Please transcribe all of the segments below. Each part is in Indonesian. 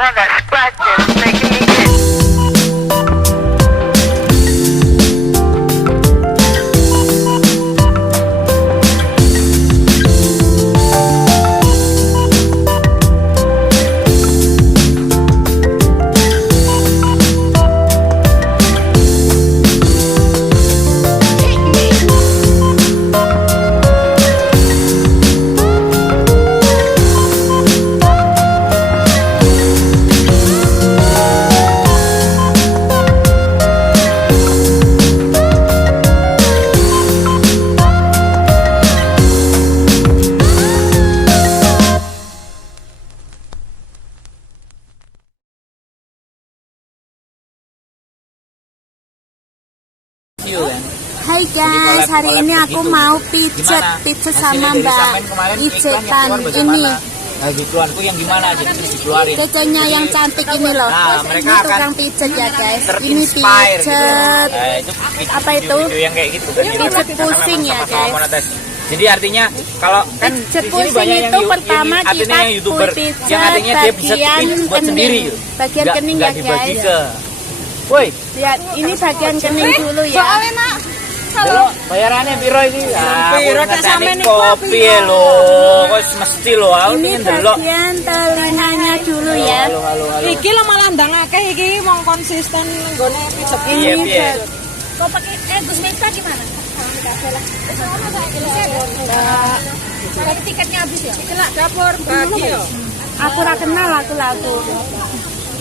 I got scratches making me itch. Hai guys, hari ini aku mau pijet sama Mbak Ijetan ini. Nah, gituanku yang gimana jadi dikeluarin. Cecenya yang cantik ini loh. Nah, mereka ini akan tukang pijet ya guys. Ini terinspire gitu. pijet. Apa itu? Video yang kayak gitu kan. Pijet pusing ya guys. Jadi artinya kalau kan Pijet di sini pusing banyak itu yang pertama artinya kita yang YouTuber pijet yang artinya dia bisa bagian buat sendiri gitu. Bagian kening ya Nggak dibagi guys. ke. Woi, Lihat, ini bagian kening dulu ya. Soalnya nak, kalau bayarannya piro iki? Piro, tak sampe nih kopi lho. Wis mesti lho aku Ini pengen delok. bagian telinganya dulu ya. Halo. iki lo malah ndang akeh iki mau konsisten nggone pijet. Iya, Ini piye. Kok pakai Gus Miftah gimana? Berarti tiketnya habis ya? Celak dapur bagi yo. Aku ora kenal aku.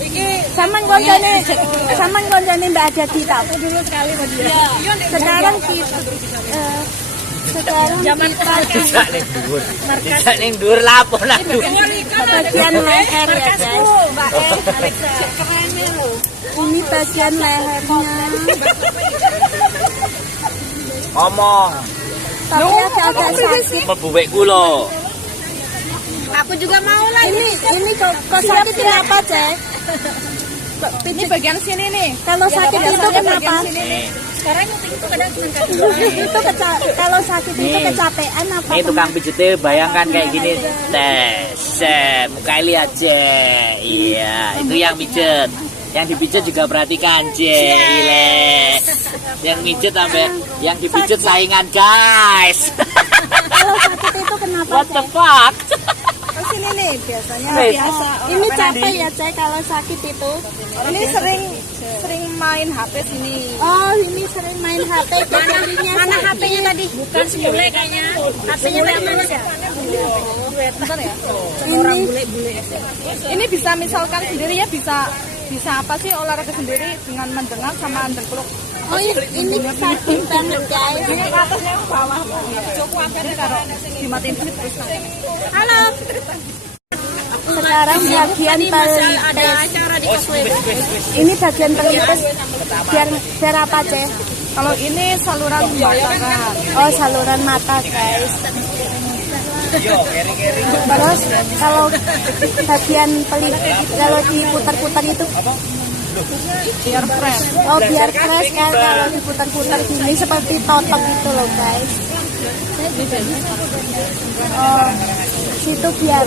Iki Saman gondone Mbak ada di tau. dulu sekali sama dia. Sekarang kita sekarang Zaman Tidak ning dhuwur. Tidak ning dhuwur lapor aku. bagian leher ya guys. Mbak Alexa. Keren ya lo. Ini bagian lehernya. Ngomong, Tapi agak sakit. mebubek kula. Aku juga mau lah. Ini kok sakit kenapa cek? Ini bagian sini nih. Kalau sakit itu kenapa? Nih, Sekarang itu kadang Itu kalau sakit itu Nih. kecapean apa? ini tukang pijetnya bayangkan kayak gini. Set, muka lihat aja. Iya, itu yang pijet. Yang dipijet juga perhatikan, Ile. Yang pijet sampai yang dipijet saingan, guys. Kalau sakit itu kenapa? What the Cek? fuck? sini nih biasanya Nih. biasa. Ini capek ya cek kalau sakit itu. Ini sering main HP sini. Oh ini sering main HP. Mana HP-nya tadi? Bukan semule kayaknya. HP-nya tadi mana ya? Bentar ya. Orang bule-bule. Ini bisa misalkan sendiri ya bisa apa sih olahraga sendiri dengan mendengar sama peluk. Oh ini sakit banget guys. Ini ke atasnya ke bawah. Coba akhirnya taruh dimatiin terus. Halo. Sekarang bagian pelipis. Acara di Ini bagian pelipis. Biar apa cek? Kalau ini saluran mata kan. Oh saluran mata guys. Terus kalau bagian pelipis kalau diputar-putar itu Biar fresh. oh biar fresh kan kalau diputar-putar gini seperti totok gitu loh guys. Oh situ biar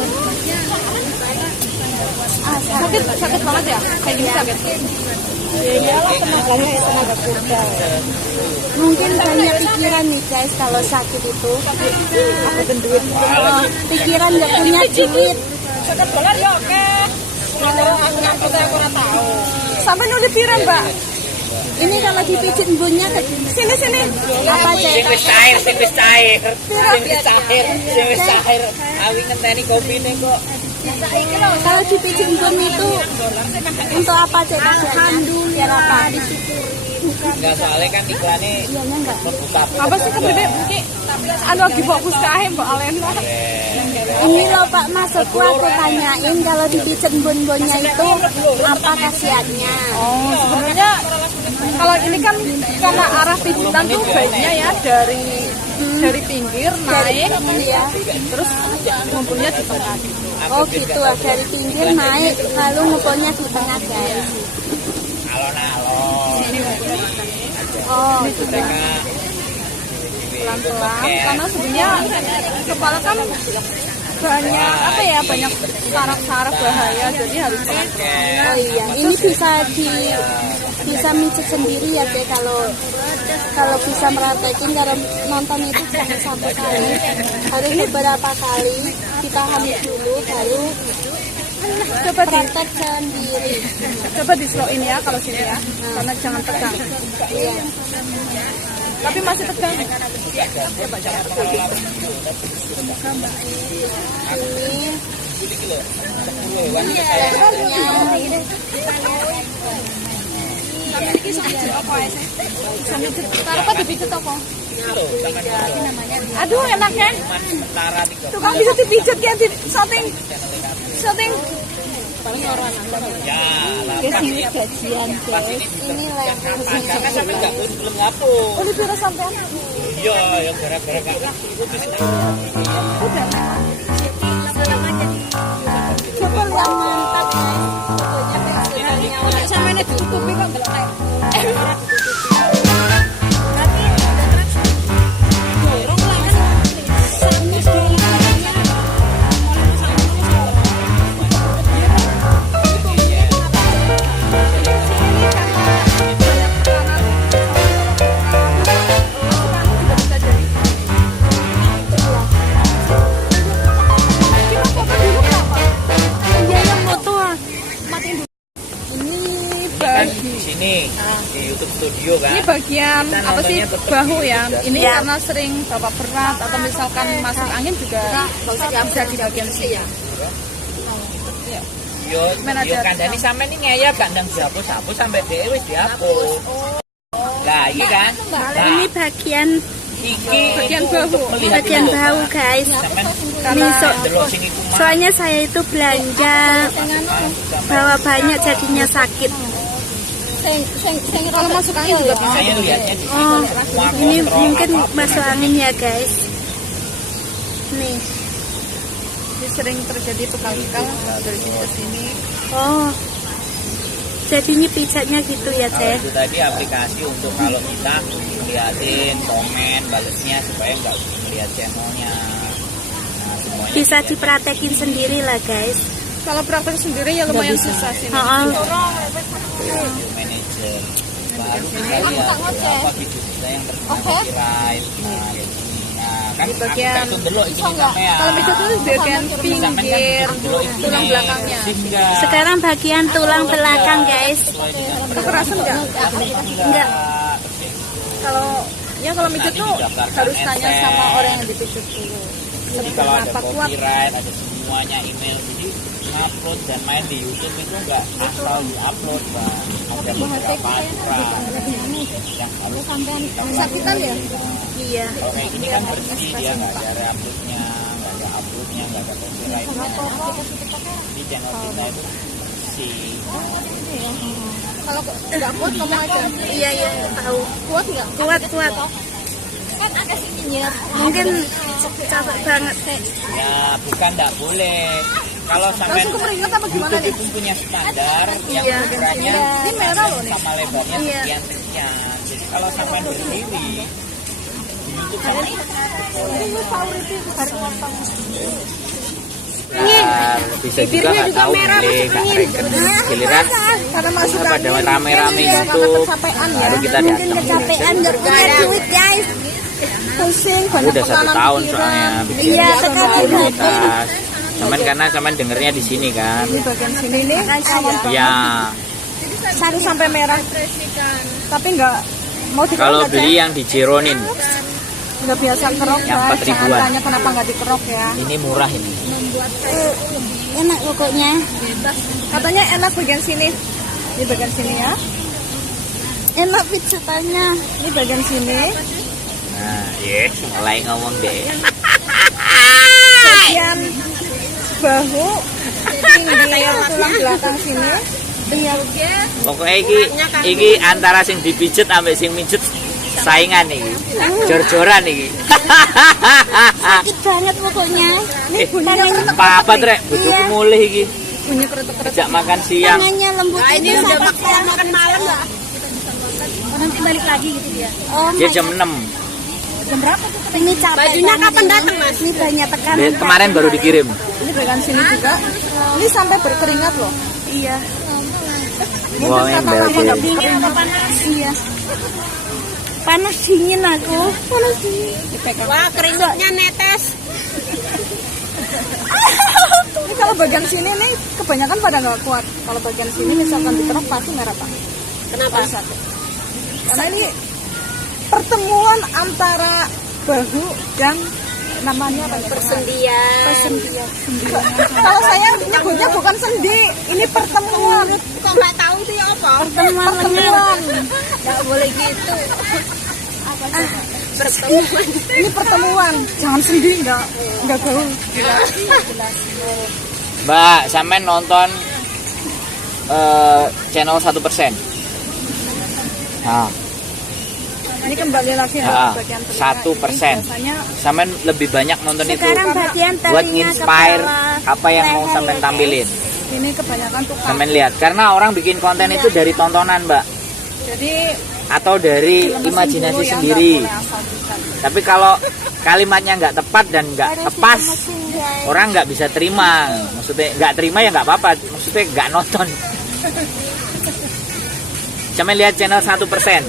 Sakit banget ya? Kayak gini sakit. Iyalah tenaganya tenaga kuda. mungkin banyak pikiran nih guys kalau sakit itu. Oh, pikiran nggak punya duit. Sakit dolar ya oke. Kalau aku aku ora tahu. Sampai nulis pira, Mbak? Ini kalau dipijit embunnya ke Sini. apa cek? Sing wis cair. Awi ngenteni kopine kok. Kalau dipijit embun itu untuk apa cek? Alhamdulillah. Biar apa? Enggak soalnya kan iklannya Dianya enggak. membuka. Apa sih kebede iki? Anu lagi fokus ke ahe Mbak Alena. Ini loh Pak maksudku aku tanyain kalau dipijit embun-embunnya itu apa khasiatnya? Oh, sebenarnya kalau ini kan karena arah pijitan tuh baiknya ya dari pinggir naik Iya. terus ngumpulnya di tengah. Oh gitu dari pinggir naik lalu ngumpulnya di tengah guys. Alon-alon. Oh Pelan-pelan karena sebenarnya kepala kan banyak apa ya, banyak saraf-saraf bahaya, jadi harus pakai. Oh iya, ini bisa mijet sendiri ya deh, kalau bisa merhatiin, kalau nonton itu jangan satu kali, harus beberapa kali dipahami dulu baru Coba praktek sendiri. coba di slow in ya kalau sini ya, karena jangan tegang. Iya. Tapi masih tegang. Apa dipijet apa? Aduh enak kan? Tuh kan bisa dipijet ya, di shooting. Guys, ini gajian guys. Ini level. Oh dipira sampean? Iya, yang gara-gara kakak. Coba yang mantap guys. Sampean ditutupi kok delok kayak. Di sini di YouTube Studio kan. Ini bagian Kita apa sih, nontonnya tetap bahu ya? Ini Iya. karena sering bapak berat atau misalkan masuk angin juga bisa di bagian sini. Yo, Men yo ada- kandani sampe ini ngeyel kandang dihapus-hapus sampai dia wis dihapus. Lah, iya kan? Nah, Ini bagian Bagian bahu. melihat bagian dulu. bau guys. Sampean Ini delok sini kuman. soalnya saya itu belanja bawa banyak jadinya sakit. Kalau masuk angin juga bisa. Saya lihatnya di Oh, semua ini kontrol mungkin apa-apa. masuk angin ya guys. Nih. Ini sering terjadi bekal-bekal dari sini ke sini. Oh. Jadinya pijatnya gitu ya, Kalau Teh. itu tadi aplikasi untuk kalau kita ngeliatin komen balesnya supaya nggak melihat channelnya. Nah, semuanya Bisa dipraktekin sendiri lah, guys. Kalau praktek sendiri ya lumayan susah sih. Oh, video manager baru kita lihat berapa video kita yang terkena copyright. Nah, kayak gini. Nah, kan Di bagian- kita itu delok ini sampean. Kalau pijat itu di bagian pinggir tulang belakangnya. Sehingga sekarang bagian tulang belakang, guys. Kekerasan nggak? Enggak. Kalau kalau pijat tuh harus tanya sama orang yang dipijat dulu. Jadi kalau ada Apa kuat? copyright, ada semuanya email, jadi upload dan main di YouTube itu nggak asal di-upload, Bang. Ada beberapa aturan yang harus kita Sakitan ya? Iya. Kalau kayak gini kan bersih, dia nggak ada uploadnya, nggak ada uploadnya, nggak ada copyrightnya. Di channel kita itu bersih. Kalau nggak kuat ngomong aja. Iya, iya, tahu. Kuat nggak? Kuat. Mungkin capek banget. Ya bukan nggak boleh. Kalau sampai Langsung keringet apa gimana YouTube nih? itu punya standar yang Iya. ukurannya Ini merah loh nih. sama lebarnya Iya. sekian. Jadi kalau sampai berdiri di YouTube sama bisa juga nggak tahu boleh nggak reken giliran Karena masuk pada angin. rame-rame Karena itu kecapean ya. baru kita Mungkin datang. kecapean nggak punya duit, guys. Pusing, banyak Udah 1 tekanan tahun pikiran. soalnya bikin Iya, tekanan komunitas. Cuman karena cuman dengernya di sini kan. Di bagian sini nih awan banget. Ya, Satu sampai merah. Tapi nggak mau dikerok kalau nggak, beli Cek? yang dijeronin Nggak biasa kerok, yang guys. 4 Jangan ribuan. tanya kenapa nggak dikerok ya. ini murah ini. Enak pokoknya. Katanya enak bagian sini. Ini bagian sini ya. Enak pijatannya. Ini bagian sini. Nah, yes, mulai ngomong deh. Bagian bahu, pinggir tulang belakang sini. Iya. Pokoknya iki antara sing dipijet sampai sing mijet saingan iki. Jor-joran iki. Sakit banget pokoknya. Tangannya, Apa trek bojoku Iya. mulih iki. Bunyi keretuk-keretuk. Ajak makan siang. tangannya lembut itu sakit ya. makan malam nggak? Nanti balik lagi gitu dia. Oh Dia my jam 6. Jam berapa tuh? Ini capek. Bajunya banget kapan ini. datang, Mas? Ini banyak tekanan. Kemarin baru dikirim. Ini bagian sini juga. Ini sampai berkeringat loh. Iya. Wah, Karena lama nggak dingin atau panas? Iya. Panas dingin aku. Panas dingin. Wah, keringatnya netes. Ini kalau bagian sini nih kebanyakan pada nggak kuat. Kalau bagian sini misalkan diterap pasti merah Pak. Kenapa? Satu. Karena ini pertemuan antara bahu dan namanya apa? Persendian. Persendian. Kalau saya nyebutnya bukan sendi, ini pertemuan. Kok nggak tahu sih apa? Pertemuan. Nggak boleh gitu. Pertemuan. Ini pertemuan, jangan sendi, nggak gaul. Mbak, sampean nonton channel 1%. Nah, Ini kembali lagi Ah, bagian telinga. 1%. Ini biasanya sampean lebih banyak nonton itu Sekarang bagian buat telinga, inspire kepala, apa yang mau leher, sampean ya, tampilin. ini kebanyakan tukang. Sampean lihat, karena orang bikin konten itu dari tontonan, Mbak, Jadi atau dari lemesin imajinasi dulu ya, sendiri. nggak boleh asal-bisan. Tapi kalau kalimatnya nggak tepat dan nggak tepas, orang nggak bisa terima. Maksudnya nggak terima ya nggak apa-apa. Maksudnya nggak nonton. Sampai lihat channel 1%.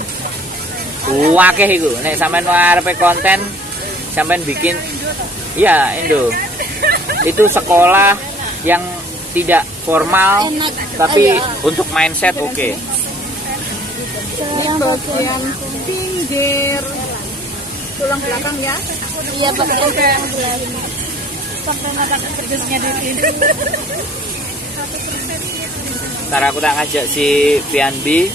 Wakeh itu. Nek sampean ngarepe konten, sampean bikin, iya Indo. Itu sekolah yang tidak formal, tapi untuk mindset oke. Ini bagian pinggir tulang belakang ya. Iya, bagian Sampai mata pedesnya di sini. Ntar aku tak ngajak si Pianbi,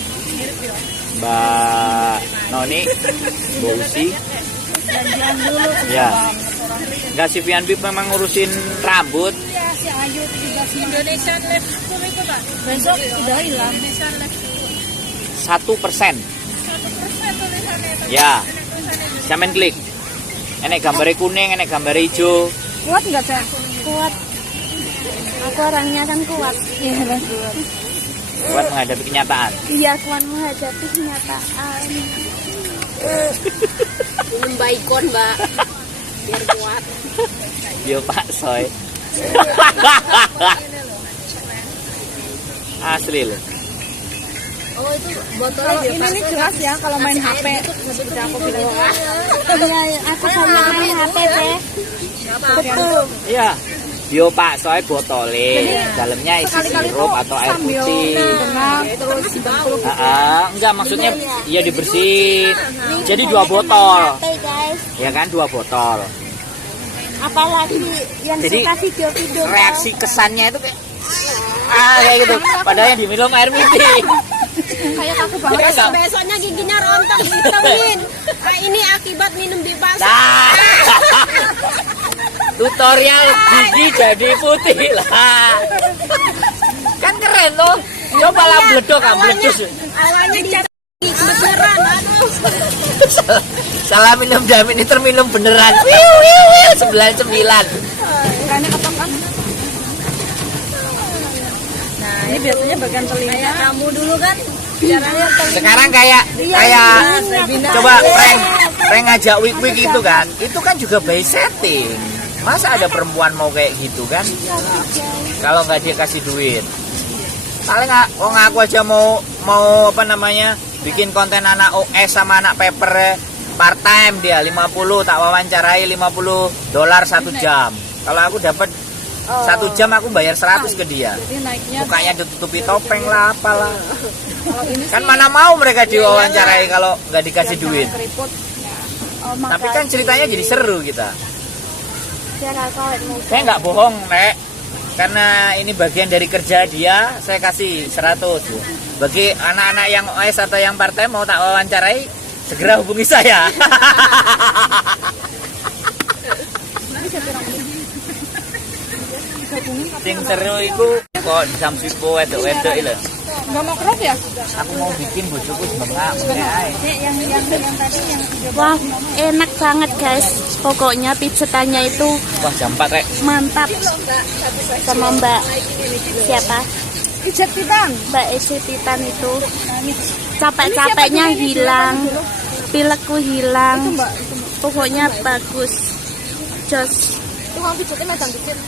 Mbak Noni, Mbak Usi. Janjian dulu. Ya. Enggak, si Pianbi memang ngurusin rambut. Si Ayu 13 Indonesian Live Tour itu Pak. Besok udah hilang. 1%. Ya. Sampean klik. Enek gambarnya kuning, enek gambarnya hijau. Kuat nggak Cak? kuat. Aku orangnya kan kuat. Iya kuat. Buat menghadapi kenyataan. Iya, kuat menghadapi kenyataan. Minum baikon Mbak. Biar kuat. Yo Pak Soy. Asli loh. Oh itu botolnya ini nih jelas ya kalau main HP. Seperti aku bilang. Iya, aku sama main HP teh. Betul. Iya. Yo Pak Soy botolnya, dalamnya isi sirup atau air putih. Tengah terus dibentuk. Enggak, maksudnya iya dibersihin. Jadi 2 botol. HP guys. Ya kan 2 botol. Apalagi yang Jadi, suka video-video. Reaksi kesannya itu kayak gitu. Padahal yang diminum air putih. Kayak aku banget. Besoknya giginya rontok ditemuin. Nah, ini akibat minum di pasar. Nah. Tutorial gigi jadi putih lah. Kan keren tuh. Coba lah bledok kan bledus. Awalnya dicat beneran. Aduh. Salah minum Damin ini terminum beneran. Wiu wiu wiu 99. Kayaknya ketok kan. Nah ini biasanya bagian telinga. Kamu dulu kan Sekarang kayak coba prank ngajak wig itu kan. Itu kan juga by setting. Masa ada perempuan mau kayak gitu kan? Kalau nggak dia kasih duit. Paling wong aku aja mau apa namanya? Bikin konten anak OS sama anak paper part time dia 50, tak wawancarai $50 1 jam. Kalau aku dapat 1 jam aku bayar 100 ke dia. Jadi naiknya Mukanya ditutupi topeng lah apalah. kalau ini Kan mana mau mereka diwawancarai kalau nggak dikasih duit. keriput. Tapi kan ceritanya jadi seru kita. Biar aku awet muda. Saya nggak bohong, Nek. Karena ini bagian dari kerja dia, saya kasih 100. Bagi anak-anak yang OS atau yang part time mau tak wawancarai, segera hubungi saya. Sing seru itu kok di Samsipo wedok-wedok itu. Nggak mau crop ya? Aku mau bikin bojoku bengak ae. Yang tadi yang Wah, enak banget guys. Pokoknya pijetannya itu Wah, jam 4 rek. mantap. Sama Mbak siapa? pijat titan. Mbak Esi Titan itu capek-capeknya hilang, pilekku hilang. Mbak itu Mbak. Pokoknya bagus. Jos. Tukang pijatnya medan dikit.